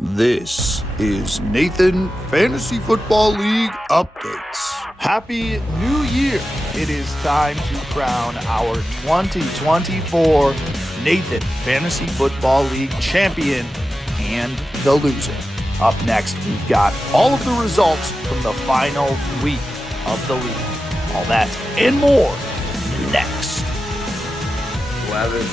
This is Nathan Fantasy Football League Updates. Happy New Year! It is time to crown our 2024 Nathan Fantasy Football League champion and the loser. Up next, we've got all of the results from the final week of the league. All that and more next. Weather.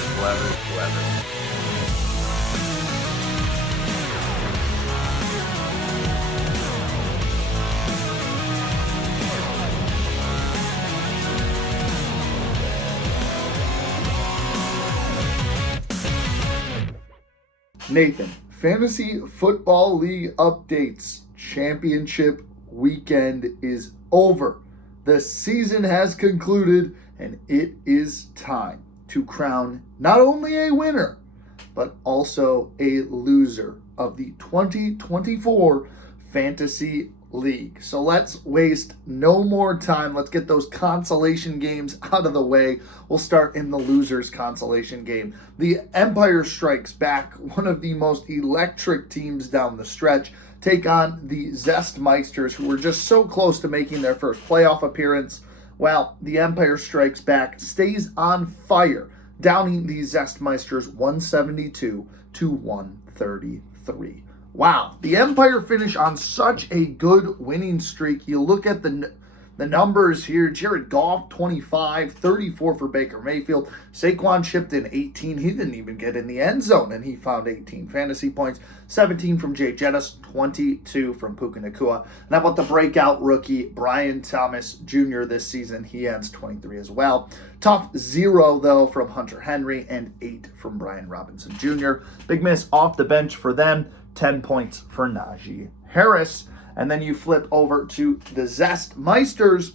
Nathan, Fantasy Football League Updates. Championship weekend is over. The season has concluded, and it is time to crown not only a winner, but also a loser of the 2024 Fantasy League. So let's waste no more time. Let's get those consolation games out of the way. We'll start in the losers consolation game. The Empire Strikes Back, one of the most electric teams down the stretch, take on the Zestmeisters, who were just so close to making their first playoff appearance. Well, the Empire Strikes Back stays on fire, downing the Zestmeisters 172 to 133. Wow, the Empire finished on such a good winning streak. You look at the numbers here. Jared Goff, 25, 34 for Baker Mayfield. Saquon chipped in 18. He didn't even get in the end zone, and he found 18 fantasy points. 17 from Jay Jettis, 22 from Puka Nacua. And how about the breakout rookie, Brian Thomas Jr. this season? He adds 23 as well. Tough 0, though, from Hunter Henry, and 8 from Brian Robinson Jr. Big miss off the bench for them. 10 points for Najee Harris. And then you flip over to the Zestmeisters.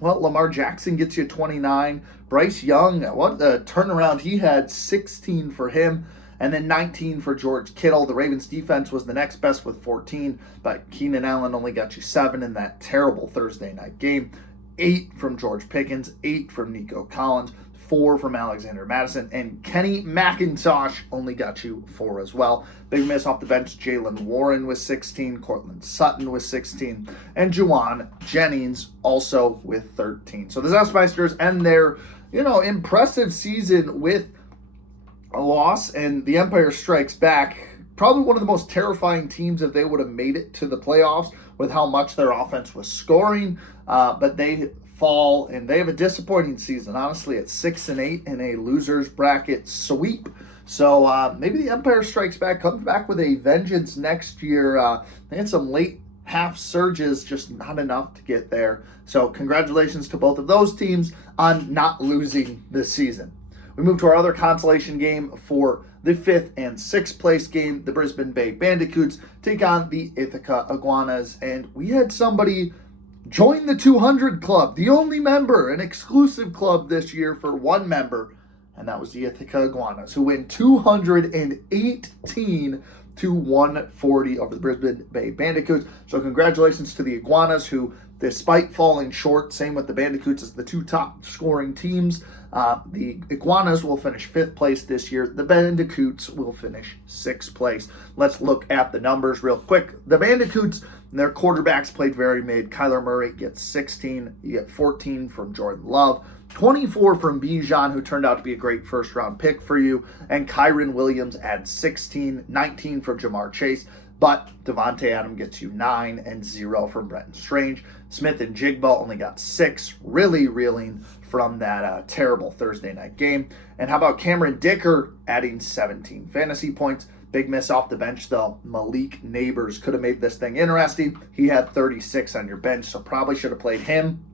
Well, Lamar Jackson gets you 29. Bryce Young, what a turnaround he had, 16 for him. And then 19 for George Kittle. The Ravens defense was the next best with 14, but Keenan Allen only got you 7 in that terrible Thursday night game. 8 from George Pickens, 8 from Nico Collins, 4 from Alexander Madison, and Kenny McIntosh only got you 4 as well. Big miss off the bench, Jalen Warren with 16, Cortland Sutton with 16, and Juwan Jennings also with 13. So the Zestmeisters end their, impressive season with a loss, and the Empire Strikes Back. Probably one of the most terrifying teams if they would have made it to the playoffs with how much their offense was scoring, but they fall, and they have a disappointing season, honestly, at 6-8 in a loser's bracket sweep. So maybe the Empire Strikes Back, comes back with a vengeance next year. They had some late half surges, just not enough to get there. So congratulations to both of those teams on not losing this season. We move to our other consolation game for the 5th and 6th place game. The Brisbane Bay Bandicoots take on the Ithaca Iguanas, and we had somebody join the 200 Club, the only member, an exclusive club this year for one member, and that was the Ithaca Iguanas, who win 218 to 140 over the Brisbane Bay Bandicoots. So congratulations to the Iguanas, who, despite falling short, same with the Bandicoots as the 2 top scoring teams, the Iguanas will finish 5th place this year. The Bandicoots will finish 6th place. Let's look at the numbers real quick. The Bandicoots, their quarterbacks played very mid. Kyler Murray gets 16. You get 14 from Jordan Love. 24 from Bijan, who turned out to be a great first-round pick for you. And Kyron Williams adds 16. 19 from Jamar Chase. But Devontae Adams gets you 9 and 0 from Brenton Strange. Smith and Jigba only got 6, really reeling from that terrible Thursday night game. And how about Cameron Dicker adding 17 fantasy points? Big miss off the bench, though. Malik Neighbors could have made this thing interesting. He had 36 on your bench, so probably should have played him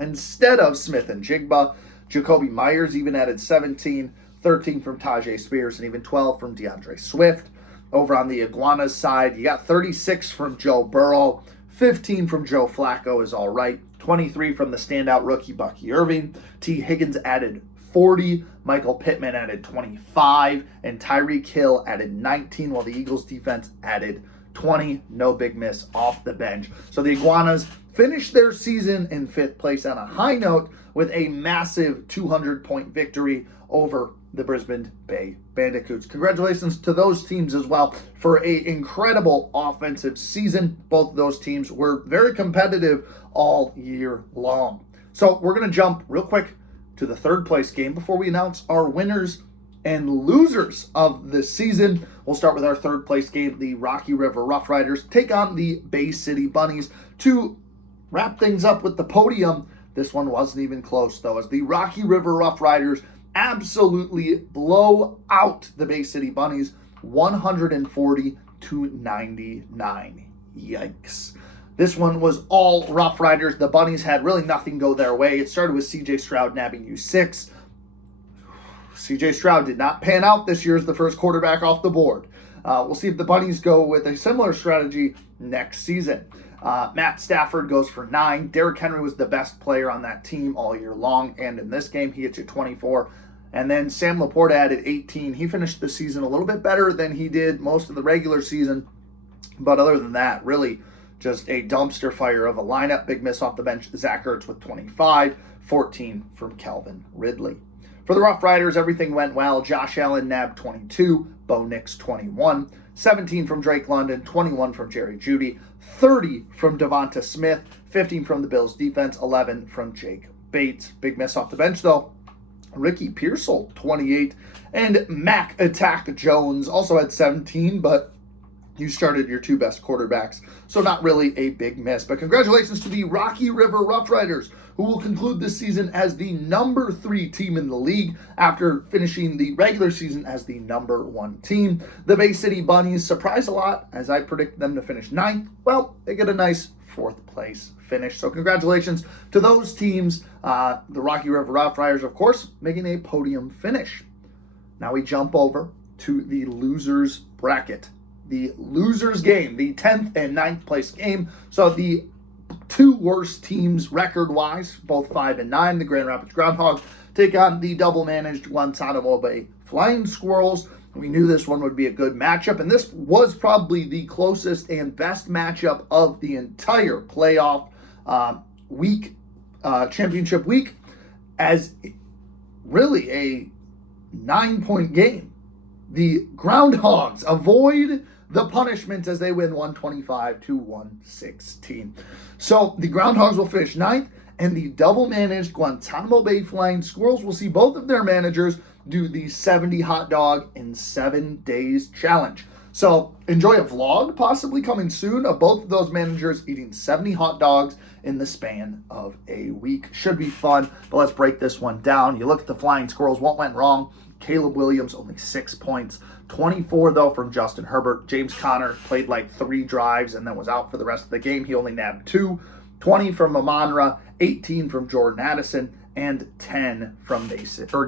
instead of Smith and Jigba. Jacoby Myers even added 17, 13 from Tajay Spears, and even 12 from DeAndre Swift. Over on the Iguanas side, you got 36 from Joe Burrow, 15 from Joe Flacco is all right, 23 from the standout rookie Bucky Irving. T. Higgins added 40. Michael Pittman added 25, and Tyreek Hill added 19, while the Eagles defense added 20. No big miss off the bench. So the Iguanas finished their season in 5th place on a high note with a massive 200-point victory over the Brisbane Bay Bandicoots. Congratulations to those teams as well for an incredible offensive season. Both of those teams were very competitive all year long. So we're going to jump real quick to the 3rd place game before we announce our winners and losers of the season. We'll start with our 3rd place game. The Rocky River Rough Riders take on the Bay City Bunnies. To wrap things up with the podium, this one wasn't even close though, as the Rocky River Rough Riders absolutely blow out the Bay City Bunnies 140-99. Yikes. This one was all Rough Riders. The Bunnies had really nothing go their way. It started with CJ Stroud nabbing U6. CJ Stroud did not pan out this year as the first quarterback off the board. We'll see if the Bunnies go with a similar strategy next season. Matt Stafford goes for 9. Derrick Henry was the best player on that team all year long, and in this game he hits you 24. And then Sam Laporta added 18. He finished the season a little bit better than he did most of the regular season, but other than that, really just a dumpster fire of a lineup. Big miss off the bench, Zach Ertz with 25, 14 from Calvin Ridley. For the Rough Riders, everything went well. Josh Allen nabbed 22, Bo Nix 21, 17 from Drake London, 21 from Jerry Jeudy, 30 from Devonta Smith, 15 from the Bills defense, 11 from Jake Bates. Big miss off the bench though, Ricky Pearsall 28, and Mac Attack Jones also had 17, but you started your 2 best quarterbacks, so not really a big miss. But congratulations to the Rocky River Rough Riders, who will conclude this season as the number 3 team in the league after finishing the regular season as the number 1 team. The Bay City Bunnies surprised a lot, as I predicted them to finish 9th. Well, they get a nice 4th place finish. So congratulations to those teams. The Rocky River Rough Riders, of course, making a podium finish. Now we jump over to the losers bracket. The losers game, the 10th and 9th place game. So the 2 worst teams record-wise, both 5 and 9, the Grand Rapids Groundhogs take on the double-managed Guantanamo Bay Flying Squirrels. We knew this one would be a good matchup, and this was probably the closest and best matchup of the entire playoff week, championship week, as really a 9-point game. The Groundhogs avoid the punishment as they win 125-116. So the Groundhogs will finish 9th, and the double-managed Guantanamo Bay Flying Squirrels will see both of their managers do the 70 hot dog in 7 days challenge. So enjoy a vlog possibly coming soon of both of those managers eating 70 hot dogs in the span of a week. Should be fun, but let's break this one down. You look at the Flying Squirrels, what went wrong? Caleb Williams, only 6 points. 24, though, from Justin Herbert. James Conner played like 3 drives and then was out for the rest of the game. He only nabbed 2. 20 from Amonra, 18 from Jordan Addison, and 10 from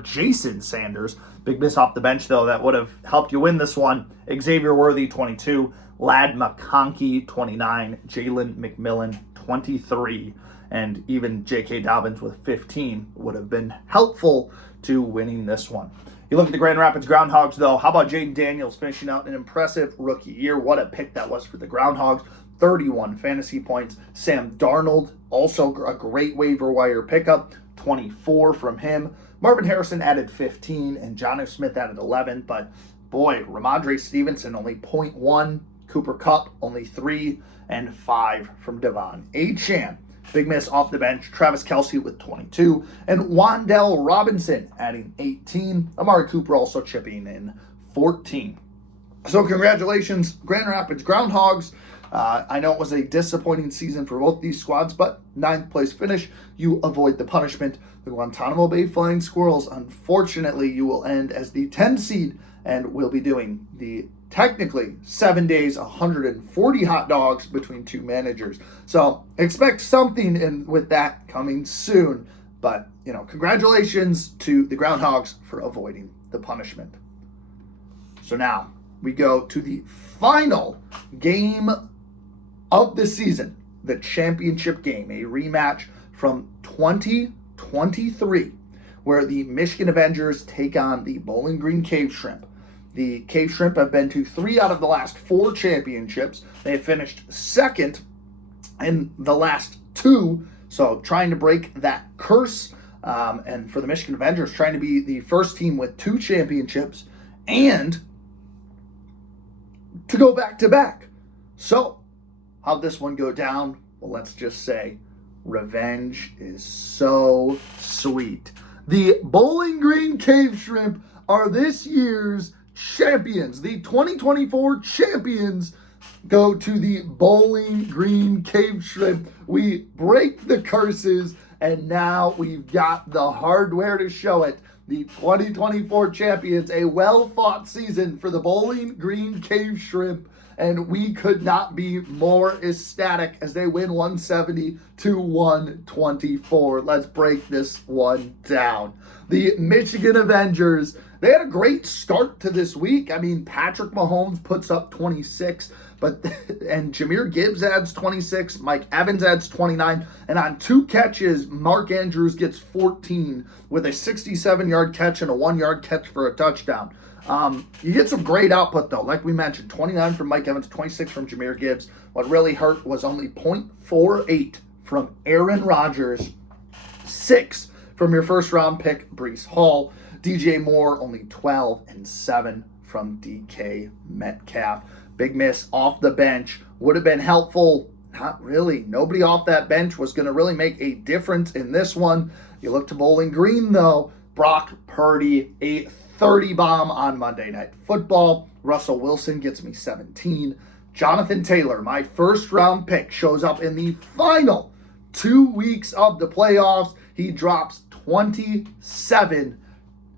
Jason Sanders. Big miss off the bench, though, that would have helped you win this one. Xavier Worthy, 22. Lad McConkey, 29. Jalen McMillan, 23. And even J.K. Dobbins with 15 would have been helpful to winning this one. You look at the Grand Rapids Groundhogs, though. How about Jaden Daniels finishing out an impressive rookie year? What a pick that was for the Groundhogs. 31 fantasy points. Sam Darnold, also a great waiver wire pickup. 24 from him. Marvin Harrison added 15, and Jonnu Smith added 11. But, boy, Ramondre Stevenson only 0.1. Cooper Kupp only 3. And 5 from Devon Achane. Big miss off the bench, Travis Kelce with 22, and Wan'Dale Robinson adding 18. Amari Cooper also chipping in 14. So congratulations, Grand Rapids Groundhogs. I know it was a disappointing season for both these squads, but 9th place finish, you avoid the punishment. The Guantanamo Bay Flying Squirrels, unfortunately, you will end as the 10 seed, and we'll be doing the technically 7 days, 140 hot dogs between 2 managers. So expect something with that coming soon. But, congratulations to the Groundhogs for avoiding the punishment. So now we go to the final game of the season, the championship game, a rematch from 2023, where the Michigan Avengers take on the Bowling Green Cave Shrimp. The Cave Shrimp have been to 3 out of the last 4 championships. They have finished second in the last 2, so trying to break that curse. And for the Michigan Avengers, trying to be the first team with 2 championships and to go back-to-back. So, how'd this one go down? Well, let's just say revenge is so sweet. The Bowling Green Cave Shrimp are this year's champions. The 2024 champions go to the Bowling Green Cave Shrimp. We break the curses, and now we've got the hardware to show it. The 2024 champions, a well-fought season for the Bowling Green Cave Shrimp, and we could not be more ecstatic as they win 170 to 124. Let's break this one down. The Michigan Avengers, they had a great start to this week. I mean, Patrick Mahomes puts up 26, and Jahmyr Gibbs adds 26, Mike Evans adds 29, and on 2 catches, Mark Andrews gets 14 with a 67-yard catch and a 1-yard catch for a touchdown. You get some great output, though. Like we mentioned, 29 from Mike Evans, 26 from Jahmyr Gibbs. What really hurt was only 0.48 from Aaron Rodgers, 6 from your first-round pick, Breece Hall. DJ Moore, only 12 and 7 from DK Metcalf. Big miss off the bench. Would have been helpful. Not really. Nobody off that bench was going to really make a difference in this one. You look to Bowling Green, though. Brock Purdy, a 30 bomb on Monday Night Football. Russell Wilson gets me 17. Jonathan Taylor, my first-round pick, shows up in the final 2 weeks of the playoffs. He drops 27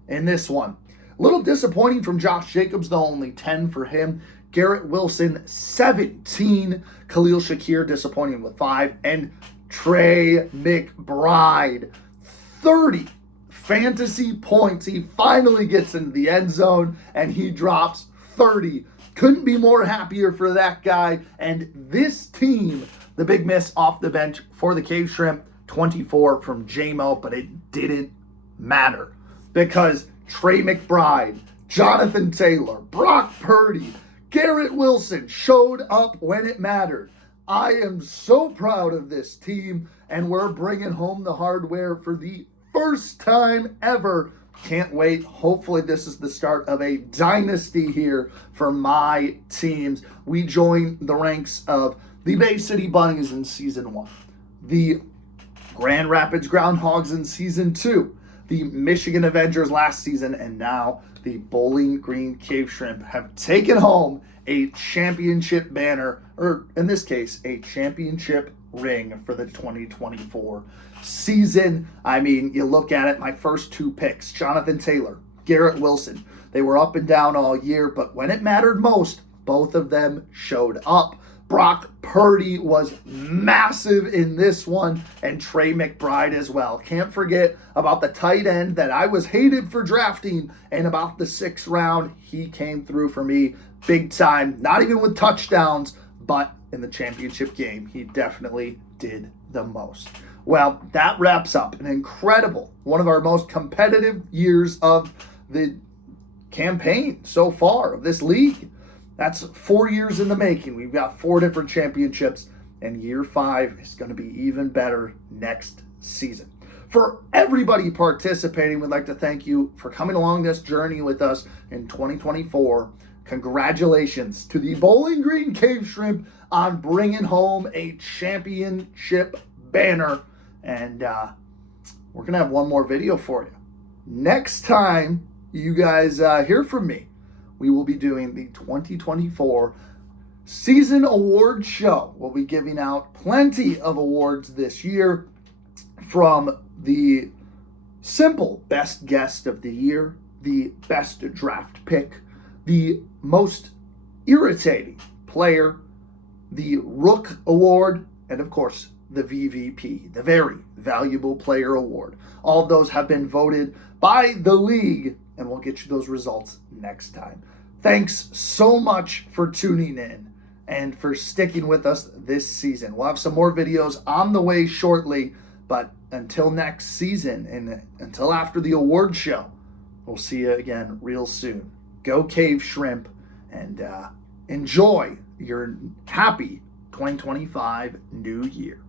in this one. A little disappointing from Josh Jacobs, though, only 10 for him. Garrett Wilson, 17. Khalil Shakir, disappointing with 5. And Trey McBride, 30 fantasy points. He finally gets into the end zone, and he drops 30. Couldn't be more happier for that guy. And this team, the big miss off the bench for the Cave Shrimp, 24 from J-Mo, but it didn't matter because Trey McBride, Jonathan Taylor, Brock Purdy, Garrett Wilson showed up when it mattered. I am so proud of this team, and we're bringing home the hardware for the first time ever. Can't wait. Hopefully this is the start of a dynasty here for my teams. We join the ranks of the Bay City Bunnies in Season 1, the Grand Rapids Groundhogs in Season 2, the Michigan Avengers last season, and now the Bowling Green Cave Shrimp have taken home a championship banner, or in this case, a championship ring for the 2024 season. I mean, you look at it, my first 2 picks, Jonathan Taylor, Garrett Wilson, they were up and down all year, but when it mattered most, both of them showed up. Brock Purdy was massive in this one, and Trey McBride as well. Can't forget about the tight end that I was hated for drafting, and about the 6th round, he came through for me big time. Not even with touchdowns, but in the championship game, he definitely did the most. Well, that wraps up an incredible, one of our most competitive years of the campaign so far of this league. That's 4 years in the making. We've got 4 different championships, and year 5 is going to be even better next season. For everybody participating, we'd like to thank you for coming along this journey with us in 2024. Congratulations to the Bowling Green Cave Shrimp on bringing home a championship banner. And we're going to have one more video for you. Next time you guys hear from me, we will be doing the 2024 Season Award Show. We'll be giving out plenty of awards this year, from the simple best guest of the year, the best draft pick, the most irritating player, the Rook Award, and of course, the VVP, the Very Valuable Player Award. All of those have been voted by the league, and we'll get you those results next time. Thanks so much for tuning in and for sticking with us this season. We'll have some more videos on the way shortly, But until next season and until after the award show, we'll see you again real soon. Go Cave Shrimp and enjoy your happy 2025 new year.